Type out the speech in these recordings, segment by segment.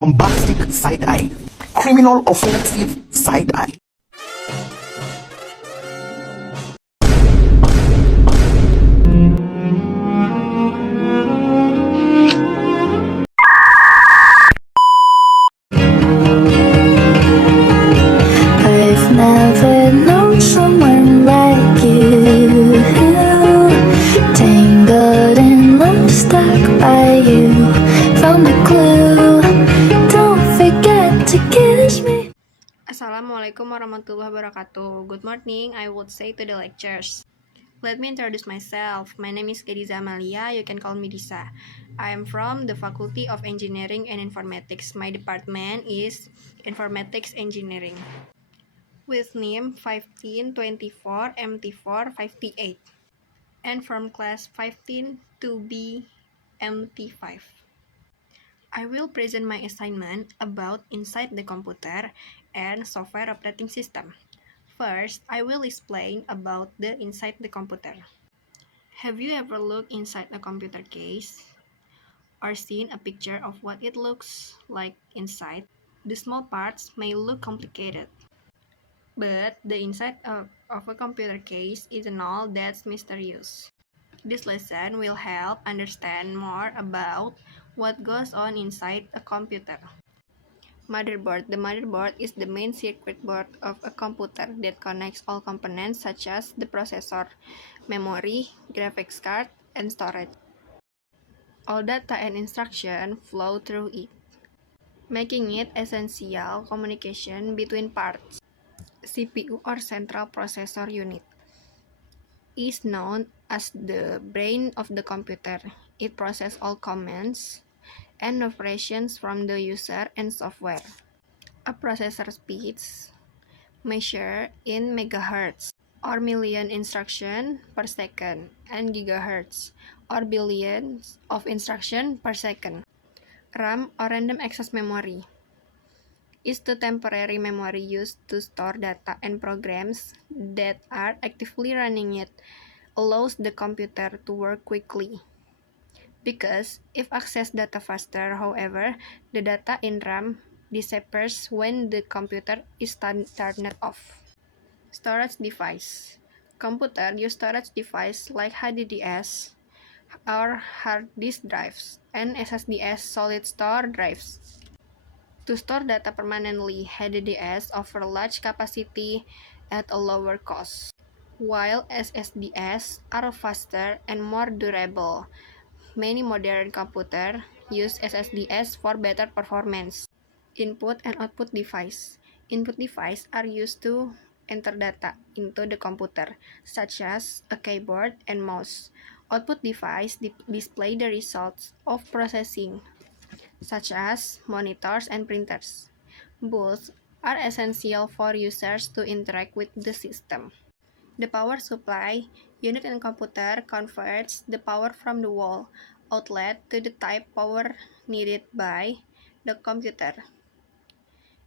bombastic side eye, criminal offensive side eye. I've never known someone like you. Tangled in love, stuck by you. Found a clue. Don't forget to kiss me. Assalamualaikum warahmatullahi wabarakatuh. Good morning, I would say to the lecturers. Let me introduce myself. My name is Kediza Amalia, you can call me Disa. I am from the Faculty of Engineering and Informatics. My department is Informatics Engineering. With name 1524 MT4 58 and from class 15 to B MT5. I will present my assignment about inside the computer and software operating system. First, I will explain about the inside the computer. Have you ever looked inside a computer case or seen a picture of what it looks like inside? The small parts may look complicated, but the inside of a computer case isn't all that's mysterious. This lesson will help understand more about what goes on inside a computer. Motherboard. The motherboard is the main circuit board of a computer that connects all components such as the processor, memory, graphics card, and storage. All data and instruction flow through it, making it essential communication between parts. CPU or Central Processor Unit is known as the brain of the computer. It processes all commands and operations from the user and software. A processor speeds measured in megahertz or million instructions per second and gigahertz or billions of instructions per second. RAM or random access memory is the temporary memory used to store data and programs that are actively running it, allows the computer to work quickly. Because if access data faster, however, the data in RAM disappears when the computer is turned off. Storage device. Computer use storage device like HDDs or hard disk drives and SSDs solid state drives. To store data permanently, HDDs offer large capacity at a lower cost, while SSDs are faster and more durable. Many modern computers use SSDs for better performance. Input and output device. Input devices are used to enter data into the computer, such as a keyboard and mouse. Output device display the results of processing, such as monitors and printers. Both are essential for users to interact with the system. The power supply unit in computer converts the power from the wall outlet to the type power needed by the computer.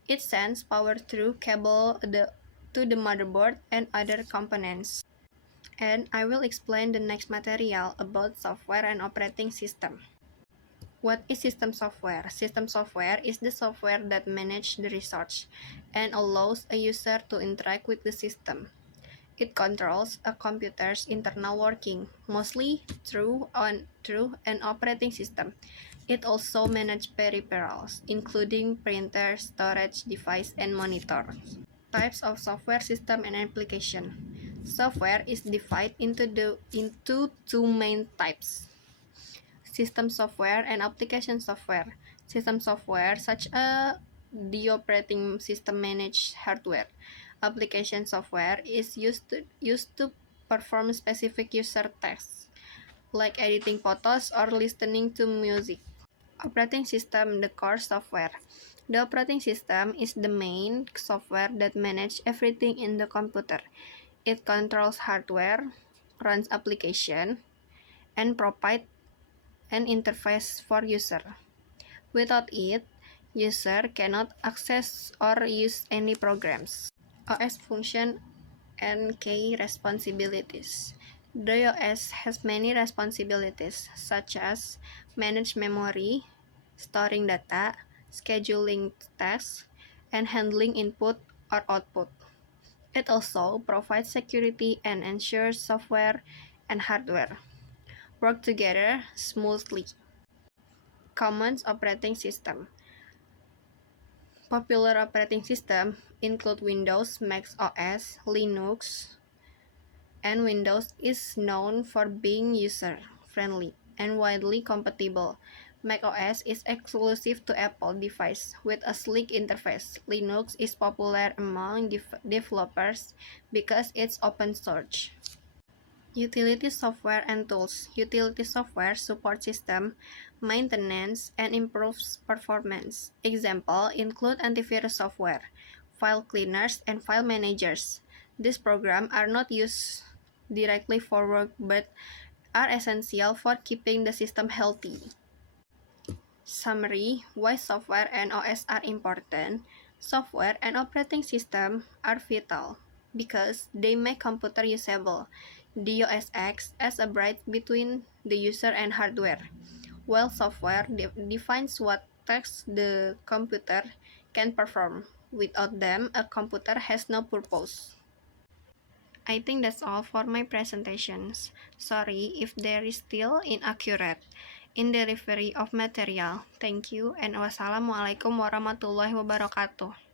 It sends power through cable to the motherboard and other components. And I will explain the next material about software and operating system. What is system software? System software is the software that manages the research and allows a user to interact with the system. It controls a computer's internal working, mostly through an operating system. It also manages peripherals, including printers, storage device, and monitors. Types of software system and application. Software is divided into two main types: system software and application software. System software, such as the operating system managed hardware. Application software is used to perform specific user tasks, like editing photos or listening to music. Operating system, the core software. The operating system is the main software that manages everything in the computer. It controls hardware, runs application, and provides an interface for user. Without it, user cannot access or use any programs. OS function and key responsibilities. The OS has many responsibilities such as manage memory, storing data, scheduling tasks, and handling input or output. It also provides security and ensures software and hardware work together smoothly. Common operating system. Popular operating system include Windows, Mac OS, Linux, and Windows is known for being user-friendly and widely compatible. Mac OS is exclusive to Apple devices with a sleek interface. Linux is popular among developers because it's open source. Utility software and tools. Utility software supports system maintenance and improves performance. Example include antivirus software, file cleaners, and file managers. These programs are not used directly for work but are essential for keeping the system healthy. Summary: why software and OS are important. Software and operating system are vital because they make computer usable. The OS acts as a bridge between the user and hardware, while software defines what tasks the computer can perform. Without them, a computer has no purpose. I think that's all for my presentations. Sorry if there is still inaccurate in delivery of material. Thank you and wassalamualaikum warahmatullahi wabarakatuh.